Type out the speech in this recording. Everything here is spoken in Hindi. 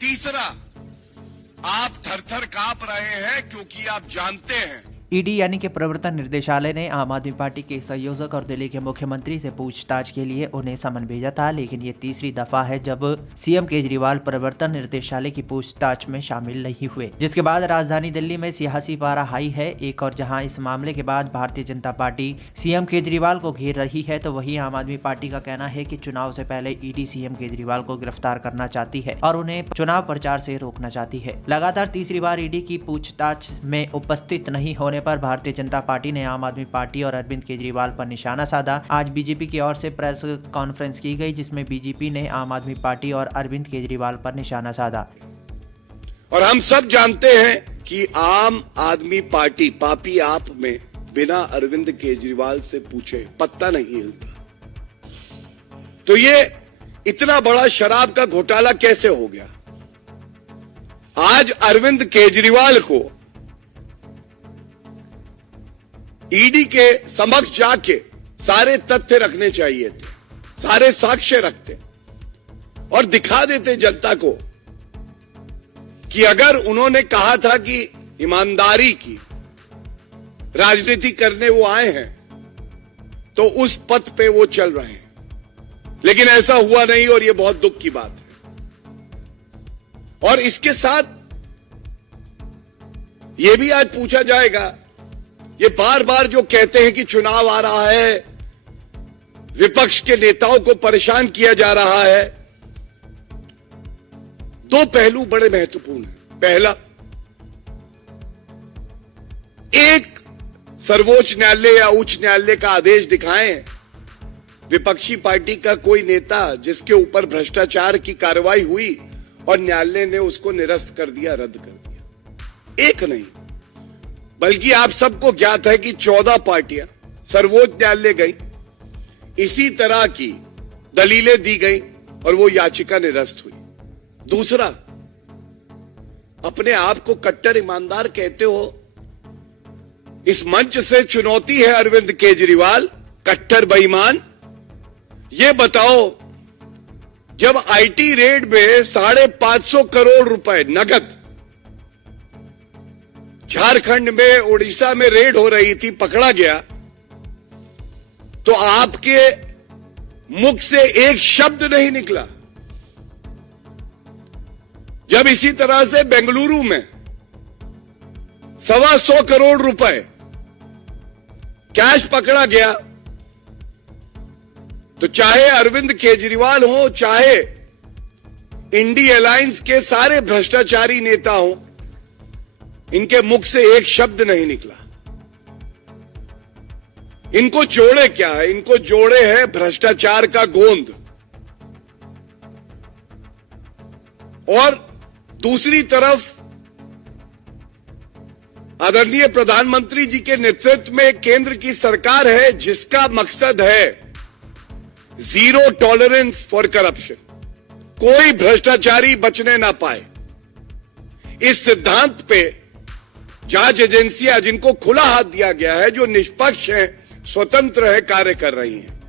तीसरा, आप थर थर कांप रहे हैं क्योंकि आप जानते हैं ईडी यानी कि प्रवर्तन निर्देशालय ने आम आदमी पार्टी के संयोजक और दिल्ली के मुख्यमंत्री से पूछताछ के लिए उन्हें समन भेजा था, लेकिन ये तीसरी दफा है जब सीएम केजरीवाल प्रवर्तन निर्देशालय की पूछताछ में शामिल नहीं हुए, जिसके बाद राजधानी दिल्ली में सियासी पारा हाई है। एक और जहां इस मामले के बाद भारतीय जनता पार्टी सीएम केजरीवाल को घेर रही है, तो वहीं आम आदमी पार्टी का कहना है कि चुनाव से पहले ईडी सीएम केजरीवाल को गिरफ्तार करना चाहती है और उन्हें चुनाव प्रचार से रोकना चाहती है। लगातार तीसरी बार ईडी की पूछताछ में उपस्थित नहीं होने पर भारतीय जनता पार्टी ने आम आदमी पार्टी और अरविंद केजरीवाल पर निशाना साधा। आज बीजेपी की ओर से प्रेस कॉन्फ्रेंस की गई, जिसमें बीजेपी ने आम आदमी पार्टी और अरविंद केजरीवाल पर निशाना साधा। और हम सब जानते हैं कि आम आदमी पार्टी पापी आप में बिना अरविंद केजरीवाल से पूछे पत्ता नहीं हिलता। तो ये इतना बड़ा शराब का घोटाला कैसे हो गया? आज अरविंद केजरीवाल को ईडी के समक्ष जाके सारे तथ्य रखने चाहिए थे, सारे साक्ष्य रखते और दिखा देते जनता को कि अगर उन्होंने कहा था कि ईमानदारी की राजनीति करने वो आए हैं तो उस पथ पे वो चल रहे हैं, लेकिन ऐसा हुआ नहीं और ये बहुत दुख की बात है। और इसके साथ ये भी आज पूछा जाएगा, ये बार बार जो कहते हैं कि चुनाव आ रहा है, विपक्ष के नेताओं को परेशान किया जा रहा है। दो पहलू बड़े महत्वपूर्ण हैं। पहला, एक सर्वोच्च न्यायालय या उच्च न्यायालय का आदेश दिखाएं, विपक्षी पार्टी का कोई नेता जिसके ऊपर भ्रष्टाचार की कार्रवाई हुई और न्यायालय ने उसको निरस्त कर दिया, रद्द कर दिया। एक नहीं, बल्कि आप सबको ज्ञात है कि 14 पार्टियां सर्वोच्च न्यायालय गई, इसी तरह की दलीलें दी गई और वो याचिका निरस्त हुई। दूसरा, अपने आप को कट्टर ईमानदार कहते हो, इस मंच से चुनौती है अरविंद केजरीवाल, कट्टर बेईमान। ये बताओ, जब आईटी रेड में 550 करोड़ रुपए नगद झारखंड में, उड़ीसा में रेड हो रही थी, पकड़ा गया, तो आपके मुख से एक शब्द नहीं निकला। जब इसी तरह से बेंगलुरु में 125 करोड़ रुपए कैश पकड़ा गया, तो चाहे अरविंद केजरीवाल हो, चाहे इंडी अलायंस के सारे भ्रष्टाचारी नेता हो, इनके मुख से एक शब्द नहीं निकला। इनको जोड़े क्या है? इनको जोड़े है भ्रष्टाचार का गोंद। और दूसरी तरफ आदरणीय प्रधानमंत्री जी के नेतृत्व में केंद्र की सरकार है जिसका मकसद है जीरो टॉलरेंस फॉर करप्शन, कोई भ्रष्टाचारी बचने ना पाए। इस सिद्धांत पे जांच एजेंसियां जिनको खुला हाथ दिया गया है, जो निष्पक्ष है, स्वतंत्र है, कार्य कर रही हैं।